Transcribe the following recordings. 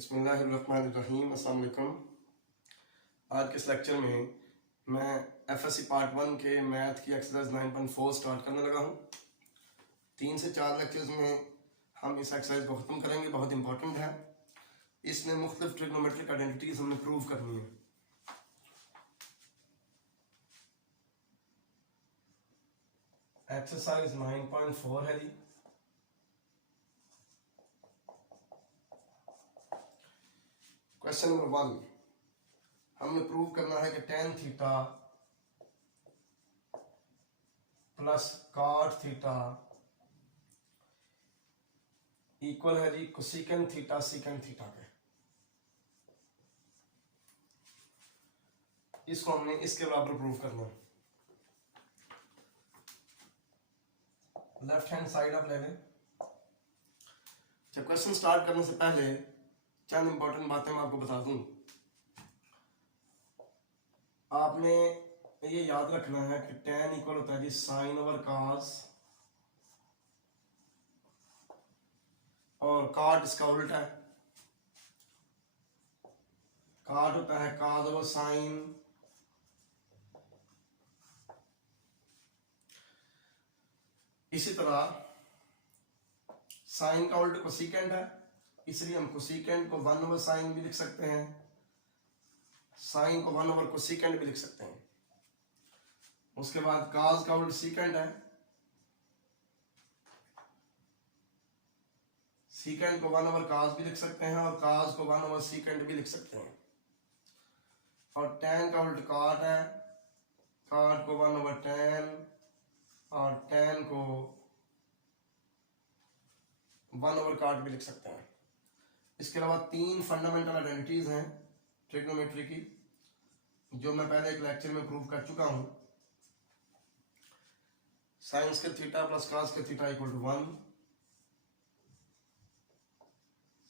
बिस्मिल्लाहिर्रहमानिर्रहीम। अस्सलाम वालेकुम। आज के इस लेक्चर में मैं एफएससी पार्ट 1 के मैथ की एक्सरसाइज 9.4 स्टार्ट करने लगा हूँ। 3 से 4 लेक्चर्स में हम इस एक्सरसाइज को ख़त्म करेंगे। बहुत इंपॉर्टेंट है। इसमें मुख्तलिफ ट्रिग्नोमेट्रिक आइडेंटिटीज हमने प्रूव करनी है। एक्सरसाइज 9.4 है जी। क्वेश्चन नंबर 1, हमने प्रूव करना है कि tan theta plus cot theta equal है जी कोसेकेंट थीटा सेकेंट थीटा के। इसको हमने इसके बराबर प्रूव करना है। लेफ्ट हैंड साइड आप ले लें। जब क्वेश्चन स्टार्ट करने से पहले चंद इंपॉर्टेंट बातें मैं आपको बता दूं। आपने ये याद रखना है कि tan इक्वल होता है जी साइन ओवर cos, और cot इसका उल्टा है। cot होता है cos ओवर साइन, इसी तरह साइन का उल्टा कोसेकेंट है, इसलिए हम कोसेकेंट को 1 ओवर साइन भी लिख सकते हैं, साइन को 1 ओवर कोसेकेंट भी लिख सकते हैं। उसके बाद cos का उल्टा सीकेंट है, सीकेंट को 1 ओवर cos भी लिख सकते हैं और cos को 1 ओवर सीकेंट भी लिख सकते हैं। और tan का उल्टा cot है, cot को 1 ओवर tan और tan को 1 ओवर cot भी लिख सकते हैं। इसके अलावा 3 फंडामेंटल आइडेंटिटीज हैं ट्रिग्नोमेट्री की, जो मैं पहले एक लेक्चर में प्रूव कर चुका हूं। Sine square theta plus cos square theta equal to 1,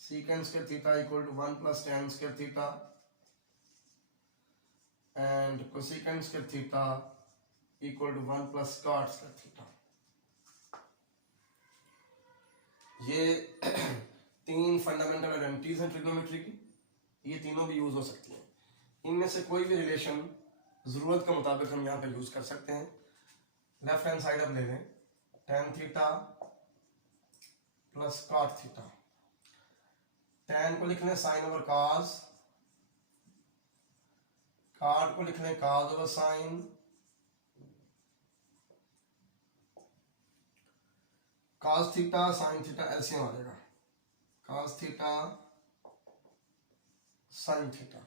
secant square theta equal to 1 plus tan square theta and cosecant square theta equal to 1 plus cot square theta. ये 3 फंडामेंटल आइडेंटिटीज हैं trigonometry की। ये तीनों भी use हो सकती हैं। इनमें से कोई भी रिलेशन जरूरत के मुताबिक हम यहाँ पे यूज कर सकते हैं। लेफ्ट हैंड साइड अब ले लें। tan theta plus cot theta, tan को लिख लें साइन ओवर cos, cot को लिख लें cos over sine, cos theta sine theta LCM आ जाएगा, cos थीटा साइन थीटा।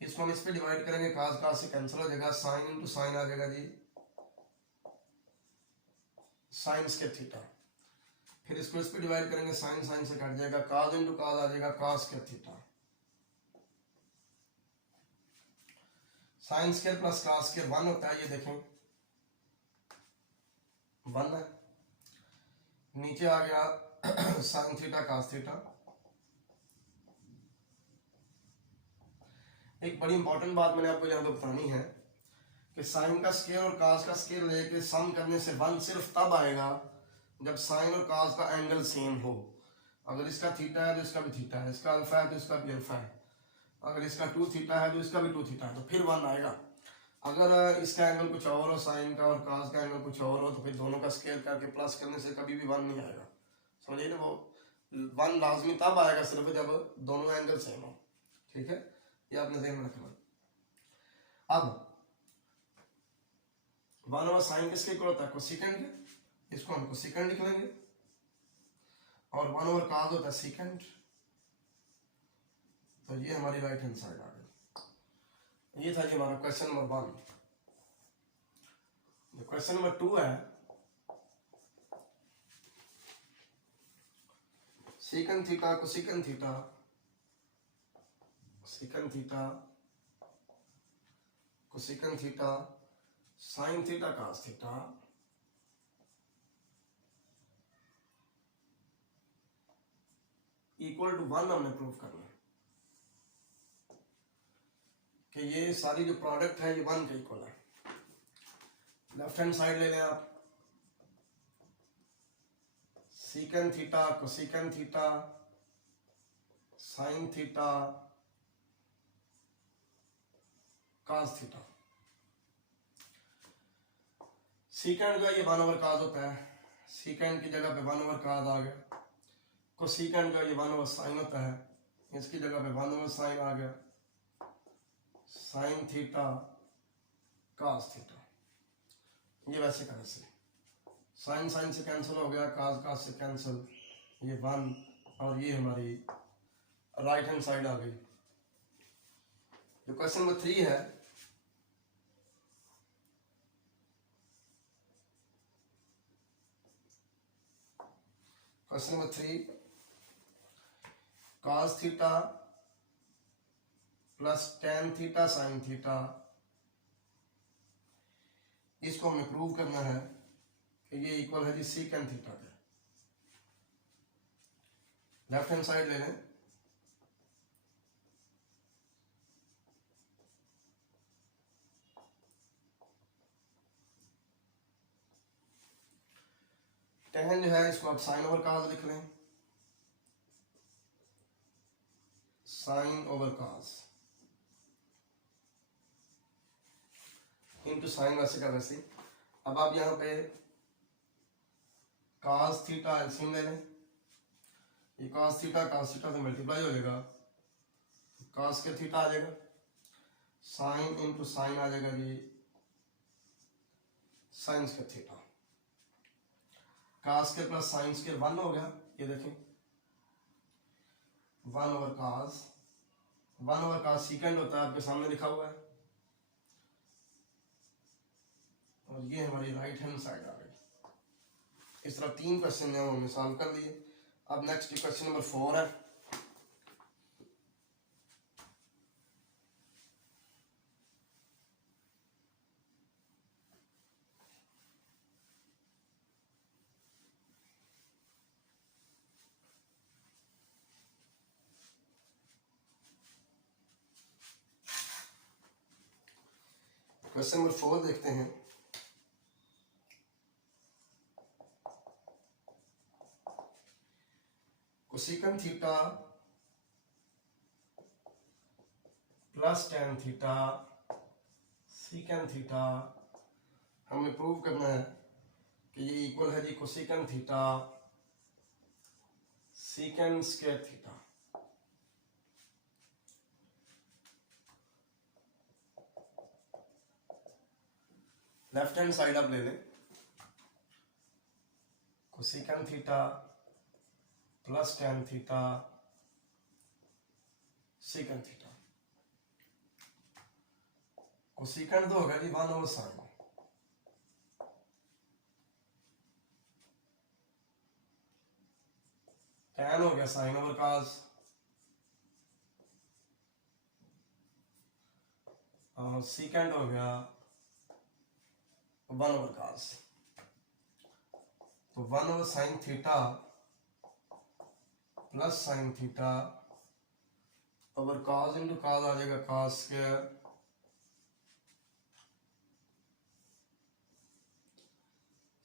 इसको हम इस पे डिवाइड करेंगे, cos से कैंसिल हो जाएगा, साइन इंटू साइन आ जाएगा जी साइन स्क्वायर थीटा। फिर इसको इस पे डिवाइड करेंगे, साइन साइन से कट जाएगा, cos इंटू cos आ जाएगा cos square theta. Sine square plus cos square 1 होता है, ये देखें 1 है। नीचे आ गया साइन थीटा cos थीटा। एक बड़ी इंपॉर्टेंट बात मैंने आपको यहाँ पे बतानी है कि साइन का स्क्वायर और cos का स्क्वायर लेके सम करने से 1 सिर्फ तब आएगा जब साइन और cos का एंगल सेम हो। अगर इसका थीटा है तो इसका भी थीटा है, इसका अल्फा है तो इसका भी अल्फा है, अगर इसका 2 थीटा है तो इसका भी 2 थीटा है, तो फिर 1 आएगा। अगर इसका एंगल कुछ और हो, साइन का और cos का एंगल कुछ और हो, तो फिर दोनों का स्क्वायर करके प्लस करने से कभी भी 1 नहीं आएगा। समझिए ना, वो 1 लाजमी तब आएगा सिर्फ जब दोनों एंगल सेम हो। ठीक है, ये आपने ध्यान में रखना। अब 1 ओवर साइन किसके इक्वल होता है? कोसेकेंट के। इसको हम कोसेकेंट लिख लेंगे, और 1 ओवर cos होता है सीकेंट। तो ये हमारी राइट हैंड साइड आ गई। ये था जी हमारा क्वेश्चन नंबर 1। क्वेश्चन नंबर 2 है, secant theta cosecant theta, secant theta cosecant theta sine theta cos theta equal to 1 हमने प्रूव करना है कि ये सारी जो प्रोडक्ट है ये 1 के इक्वल है। लेफ्ट हैंड साइड ले लें आप। Secant theta cosecant theta sine theta cos theta. Secant का ये 1 ओवर कास होता है, सीकेंड की जगह पे 1 ओवर कास आ गया। कोसीकेंड का ये 1 ओवर साइन होता है, इसकी जगह पे 1 ओवर साइन आ गया। साइन थीटा कास थीटा, ये वैसे का वैसे। साइन साइन से कैंसिल हो गया, कास कास से कैंसिल, ये 1 और ये हमारी राइट हैंड साइड आ गई। जो क्वेश्चन नंबर 3 है, question number 3, cos theta plus tan theta sin theta, इसको हमें प्रूव करना है कि ये इक्वल है जी secant थीटा के। लेफ्ट हैंड साइड ले लें, tan जो है इसको आप sin ओवर cos लिख लें, sin over cos into sine वैसे का वैसे। अब आप यहाँ पे cos थीटा एलसीएम ले लें, ये cos थीटा से मल्टीप्लाई हो जाएगा, cos के थीटा आ जाएगा, साइन इंटू साइन आ जाएगा जी साइंस के थीटा। cos के प्लस साइंस के 1 हो गया, ये देखें 1 ओवर cos सीकेंड होता है, आपके सामने लिखा हुआ है, और ये हमारी राइट हैंड साइड आ गई। इस तरह 3 क्वेश्चन हैं हमने सॉल्व कर लिए। अब नेक्स्ट क्वेश्चन नंबर 4 है। क्वेश्चन नंबर 4 देखते हैं। Cosecant theta plus tan theta secant theta, हमें प्रूव करना है कि ये इक्वल है जी cosecant theta secant square theta. Left hand side आप ले लें, cosecant theta plus tan theta secant theta. Cosecant तो होगा जी 1 ओवर साइन, tan हो गया साइन ओवर cos, और सीकेंड हो गया 1 ओवर cos। तो 1 over sine theta plus sine theta over cos into cos आ जाएगा cos square,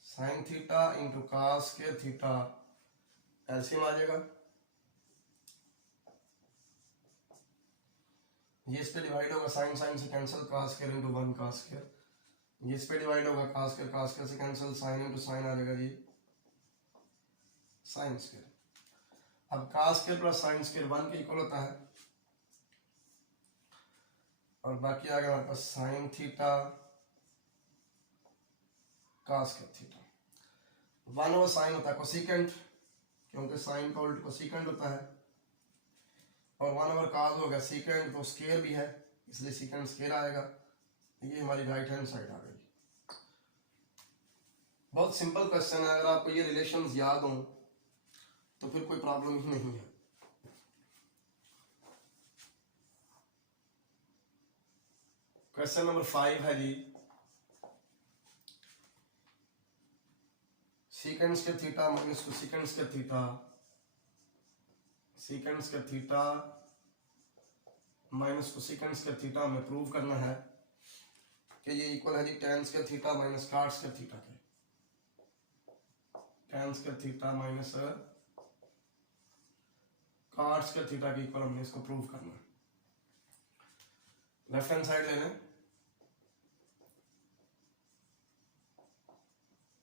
sine theta into cos square theta, LCM आ जाएगा। ये इस पे डिवाइड होगा, साइन साइन से cancel, cos square into 1 cos square, ये इस पे डिवाइड होगा, cos स्क्वायर से कैंसिल, साइन इंटू साइन आ जाएगा जी साइन स्क्वायर। अब cos square plus sine square 1 के इक्वल होता है, और बाकी आ गया हमारे पास sine theta cos square theta. 1 over sine होता है कोसेकेंड, क्योंकि साइन का उल्ट कोसेकेंड होता है, और 1 ओवर cos हो गया सीकेंड, तो स्क्वायर भी है इसलिए सीकेंड स्क्वायर आएगा। ये हमारी राइट हैंड साइड आ गई। बहुत सिंपल क्वेश्चन है, अगर आपको ये रिलेशंस याद हो तो फिर कोई प्रॉब्लम ही नहीं है। क्वेश्चन नंबर 5 है जी, secant square theta minus cosecant square theta, secant square theta minus cosecant square theta हमें प्रूव करना है कि ये इक्वल है जी tan square theta minus cot square theta के। tan square theta minus cot square theta के इक्वल हमने इसको प्रूव करना है। लेफ्ट हैंड साइड ले लें,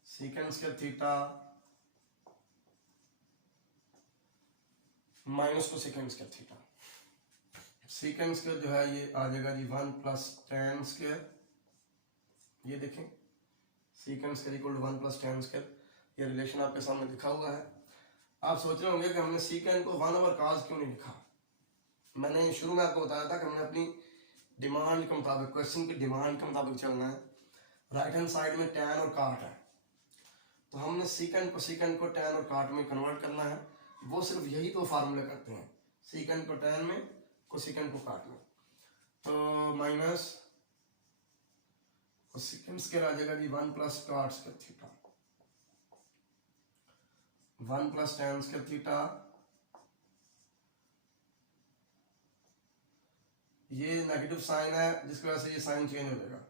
सीकेंड स्क्वायर थीटा माइनस को second square theta. Secant square जो है ये आ जाएगा जी 1 प्लस टेन स्क्वायर, ये देखें secant square equal to 1 plus tan square, ये रिलेशन आपके सामने लिखा हुआ है। आप सोच रहे होंगे कि हमने सीकेंड को 1 ओवर कॉस क्यों नहीं लिखा। मैंने शुरू में आपको बताया था कि हमने अपनी डिमांड के मुताबिक, क्वेश्चन की डिमांड के मुताबिक चलना है। राइट हैंड साइड में टैन और काट है, तो हमने सीकेंड को टैन और काट में कन्वर्ट करना है। वो सिर्फ यही तो फार्मूले करते हैं, सीकेंड को टैन में, कोसेकेंड को काट में। तो माइनस कोसेकेंड स्क्वायर आ जाएगा जी 1 plus cot square theta, 1 plus tan square theta, ये नेगेटिव साइन है जिसकी वजह से ये साइन चेंज हो जाएगा,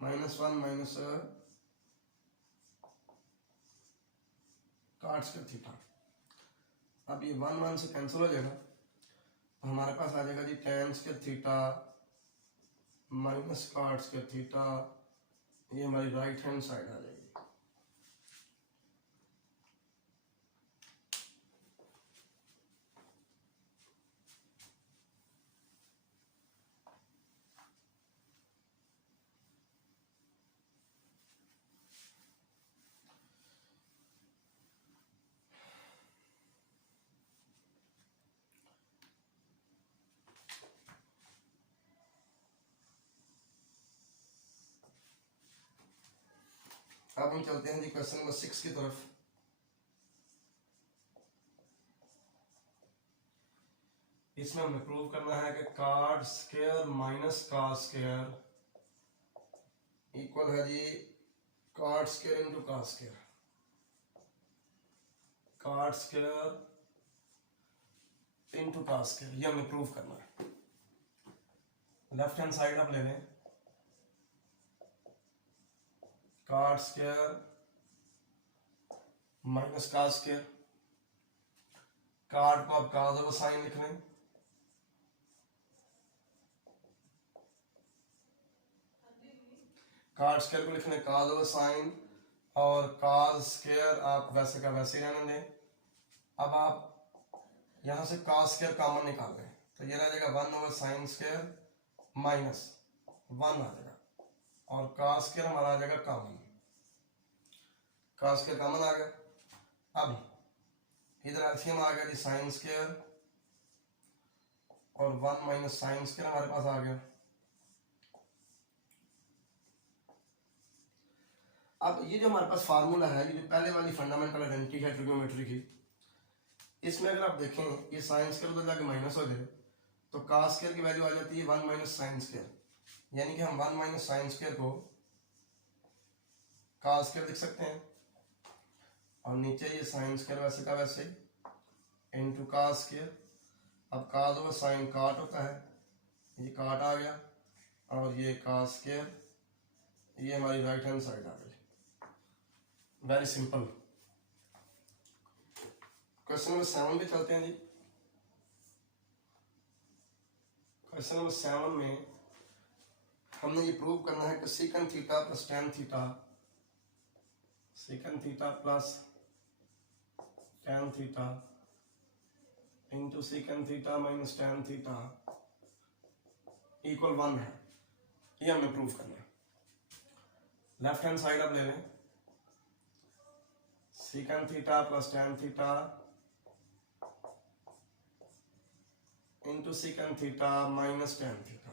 -1 माइनस कॉट स्क्वायर थीटा। अब ये 1 से कैंसिल हो जाएगा, तो हमारे पास आ जाएगा जी tan square theta minus cot square theta, ये हमारी राइट हैंड साइड आ जाएगी। अब हम चलते हैं जी क्वेश्चन नंबर 6 की तरफ। इसमें हमें प्रूव करना है कि cot square minus cos square equal है जी cot square into cos square. Cot square into cos square, ये हमें प्रूव करना है। लेफ्ट हैंड साइड आप ले लें, cot square minus cos square, cot को आप कॉस ओवर साइन लिख लें, कॉट स्क्वायर को लिख लें कॉस ओवर साइन, और कॉस स्क्वायर आप वैसे का वैसे ही रहने दें। अब आप यहां से कॉस स्क्वायर कॉमन निकाल लें, तो ये रह जाएगा 1 ओवर साइन स्क्वायर माइनस 1 आ जाएगा, और कॉस स्क्वायर हमारा आ जाएगा कॉमन, कॉस स्क्वायर कॉमन आ गया। अब इधर एलसीएम आ गया जी साइन स्क्वायर, और 1 माइनस साइन स्क्वायर हमारे पास आ गया। अब ये जो हमारे पास फार्मूला है, ये जो पहले वाली फंडामेंटल आइडेंटिटी है ट्रिग्नोमेट्री की, इसमें अगर आप देखें ये साइन स्क्वायर उधर जाके माइनस हो जाए, तो कॉस स्क्वायर की वैल्यू आ जाती है 1 माइनस साइन स्क्वायर, यानी कि हम 1 माइनस साइन स्क्वायर को कॉस स्क्वायर लिख सकते हैं, और नीचे ये साइन स्क्वायर वैसे का वैसे इनटू कॉस स्क्वायर। अब कॉस ओवर साइन कॉट होता है, ये कॉट आ गया, और ये कॉस स्क्वायर, ये हमारी राइट हैंड साइड आ गई। Very simple. क्वेश्चन नंबर 7 पे चलते हैं जी। क्वेश्चन नंबर 7 में हमने ये प्रूव करना है कि secant theta plus tan theta, secant theta plus tan theta into secant theta minus tan theta equal 1 है, ये हमने प्रूव करना है। लेफ्ट हैंड साइड आप ले लें, secant theta plus tan theta into secant theta minus tan theta.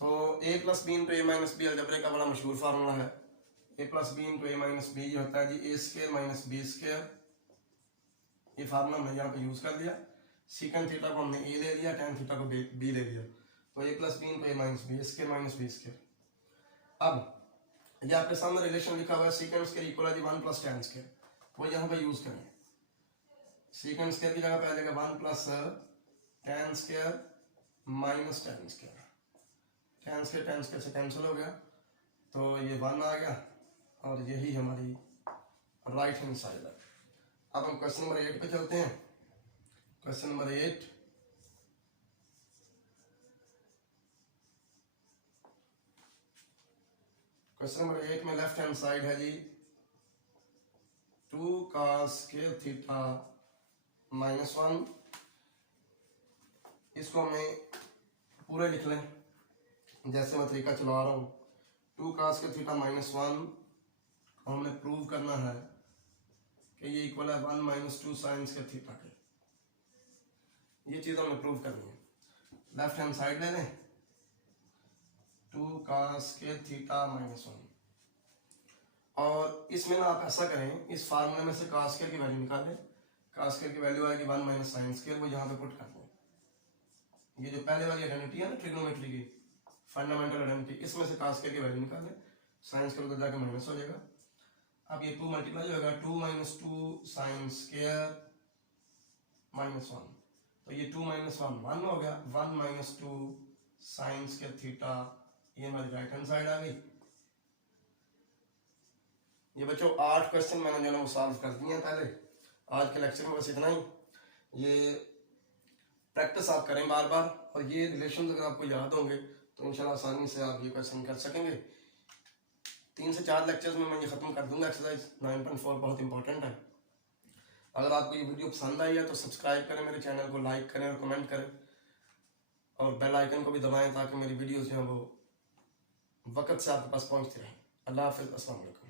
तो a plus B into A minus B algebra का बड़ा मशहूर फार्मूला है। a plus B into A minus B होता है जी a square minus B square. ये formula हमने यहाँ पे यूज कर दिया। सीकन थीटा को हमने a ले लिया, टैन थीटा को b ले लिया, तो a plus B into A minus B square minus B square. अब ये आपके सामने रिलेशन लिखा हुआ है, सीकन स्क्वायर इक्वल है 1 प्लस टैन स्क्वायर, वो यहाँ पे यूज करेंगे। सीकन स्क्वायर की जगह पे आ जाएगा 1 plus tan square minus tan square. Tan square से कैंसिल हो गया, तो ये 1 आ गया, और यही हमारी राइट हैंड साइड है। अब हम क्वेश्चन नंबर 8 पे चलते हैं। क्वेश्चन नंबर 8, क्वेश्चन नंबर 8 में लेफ्ट हैंड साइड है जी 2 cos स्क्वायर थीटा -1। इसको हमें पूरे लिख लें जैसे मैं तरीका चला रहा हूँ। 2 cos स्क्वायर थीटा -1 को हमने प्रूव करना है कि ये इक्वल है 1 - 2 sin स्क्वायर थीटा के। ये चीज़ हमने प्रूव करनी है। लेफ्ट हैंड साइड ले लें 2 cos स्क्वायर थीटा -1, और इसमें ना आप ऐसा करें, इस फार्मूले में से cos स्क्वायर की वैल्यू निकालें। cos स्क्वायर की वैल्यू आएगी 1 - sin स्क्वायर, वो यहाँ पे पुट कर दें। ये जो पहले वाली आइडेंटिटी है ना ट्रिग्नोमेट्री की फंडामेंटल आइडेंटिटी, इसमें से cos स्क्वायर की वैल्यू निकालें। sin स्क्वायर उधर जाके माइनस हो जाएगा। अब ये 2 मल्टीप्लाई होगा 2 - 2 sin स्क्वायर -1, तो ये 2 - 1 1 हो गया। 1 - 2 sin स्क्वायर थीटा, ये हमारी राइट हैंड साइड आ गई। ये बच्चों 8 क्वेश्चन मैंने जो है वो सॉल्व कर दिए हैं पहले। आज के लेक्चर में बस इतना ही। ये प्रैक्टिस आप करें बार बार, और ये रिलेशन अगर आपको याद होंगे तो इंशाल्लाह आसानी से आप ये क्वेश्चन कर सकेंगे। 3 से 4 लेक्चर्स में मैं ये ख़त्म कर दूंगा। एक्सरसाइज 9.4 बहुत इंपॉर्टेंट है। अगर आपको ये वीडियो पसंद आई है तो सब्सक्राइब करें, मेरे चैनल को लाइक करें और कमेंट करें, और बेल आइकन को भी दबाएं ताकि मेरी वीडियोज़ जो हैं वो वक्त से आपके पास पहुँचती रहें। अल्लाह हाफ़िज़, अस्सलाम वालेकुम।